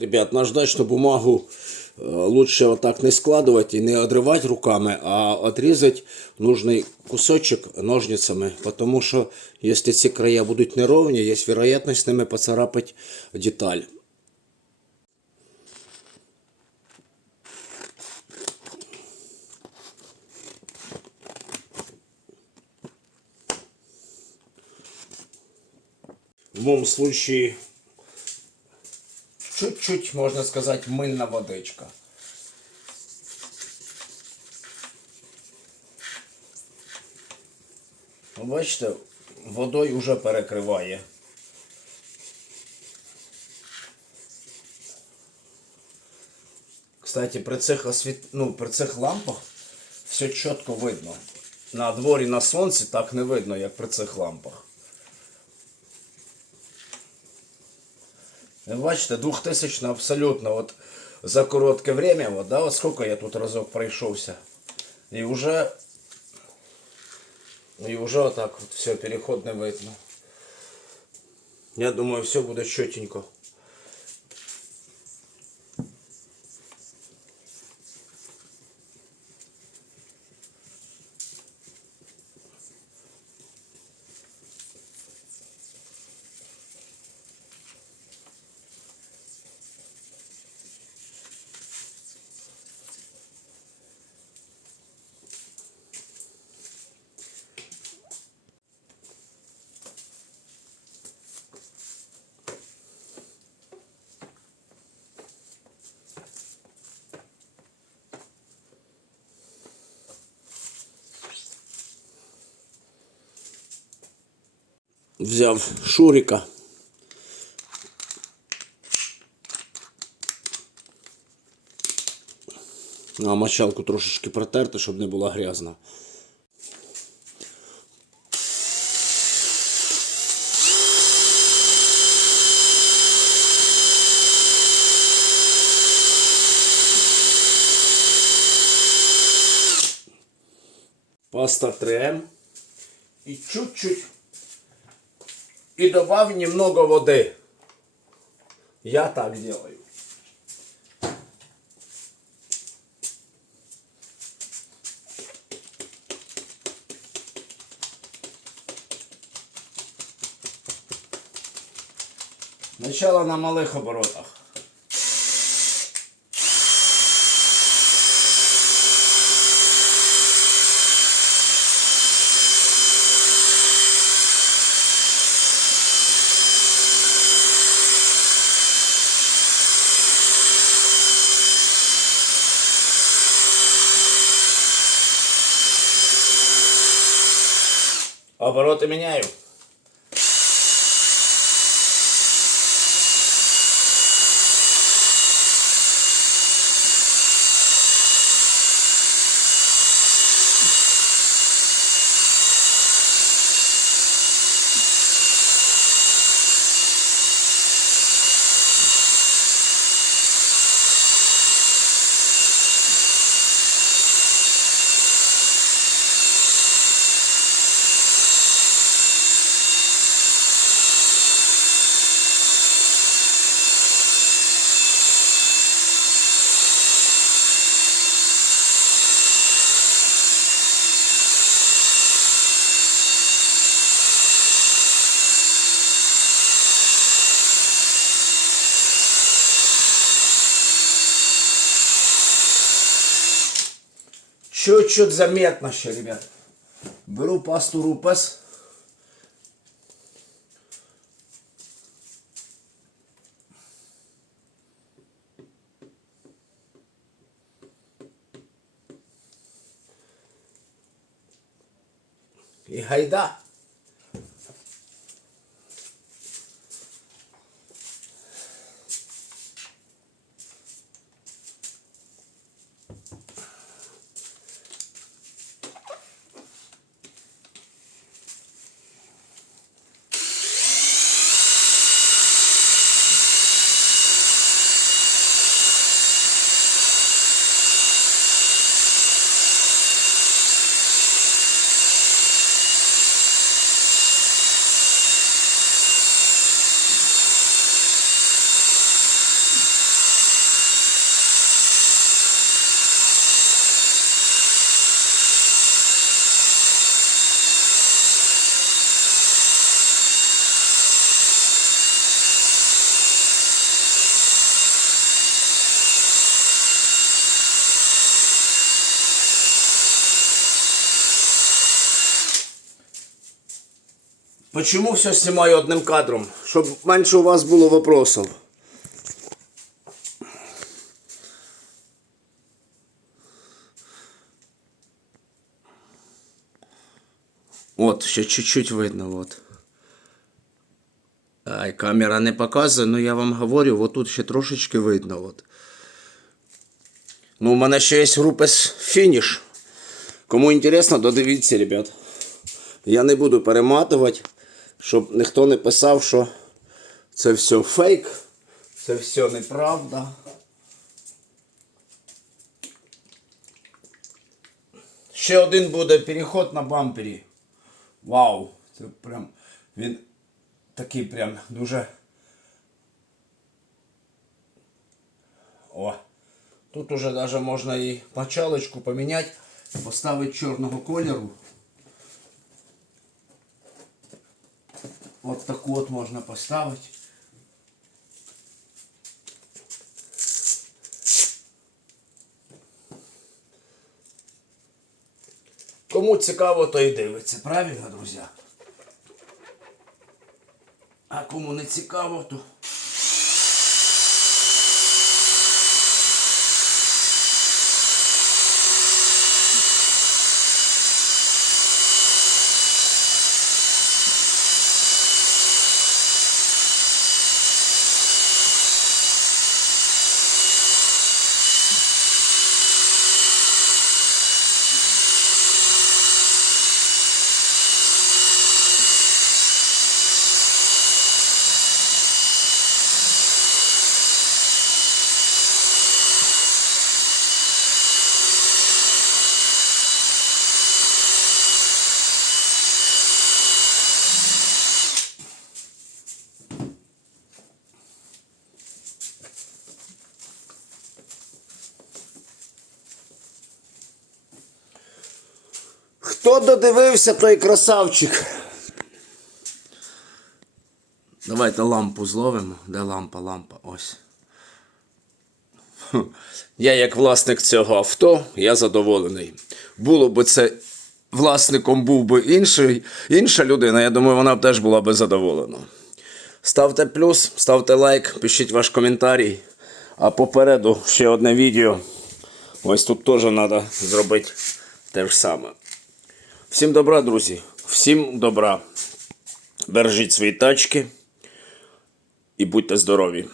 Ребят, наждачную бумагу э, лучше вот так не складывать и не отрывать руками, а отрезать нужный кусочек ножницами, потому что если эти края будут неровні, есть вероятность с ними поцарапать деталь. В моем случае чуть-чуть, можно сказать, мыльная водичка. Ну, Бачите, водою вже перекриває. Кстати, при цих, освіт... ну, при цих лампах все чітко видно. На дворі на сонці так не видно, як при цих лампах. Бачите, 2000 абсолютно от за коротке время, от, да, от сколько я тут разок пройшовся. І вже і вже отак от все, переход не видно. Я думаю, все буде чотенько. Взяв Шурика. А мочалку трошечки протерти, щоб не була грязна. Паста 3М. И чуть-чуть и добавь немного воды. Я так делаю. Начало на малых оборотах. Обороты меняю. Чуть-чуть заметно еще, ребят. Беру пасту рупас. И гайда. Почему все снимаю одним кадром? Щоб менше у вас було вопросов. От, ще чуть-чуть видно, от. Ай, камера не показує, ну я вам говорю, от тут ще трошечки видно. От. Ну, у мене ще є групис фініш. Кому інтересно, додивіться, ребят. Я не буду перематувати, щоб ніхто не писав, що це все фейк, це все неправда. Ще один буде переход на бампері. Вау! Це прям. Він такий прям дуже. О! Тут уже даже можна і почалочку поміняти, поставити чорного кольору. От таку от можна поставити. Кому цікаво, то і дивиться, правильно, друзі? А кому не цікаво, то. Хто додивився, той красавчик. Давайте лампу зловимо. Де лампа, лампа? Ось. Я як власник цього авто, я задоволений. Було б це власником був би інший, інша людина, я думаю, вона б теж була би задоволена. Ставте плюс, ставте лайк, пишіть ваш коментарій. А попереду ще одне відео. Ось тут теж треба зробити те ж саме. Всім добра, друзі. Всім добра. Бережіть свої тачки і будьте здорові.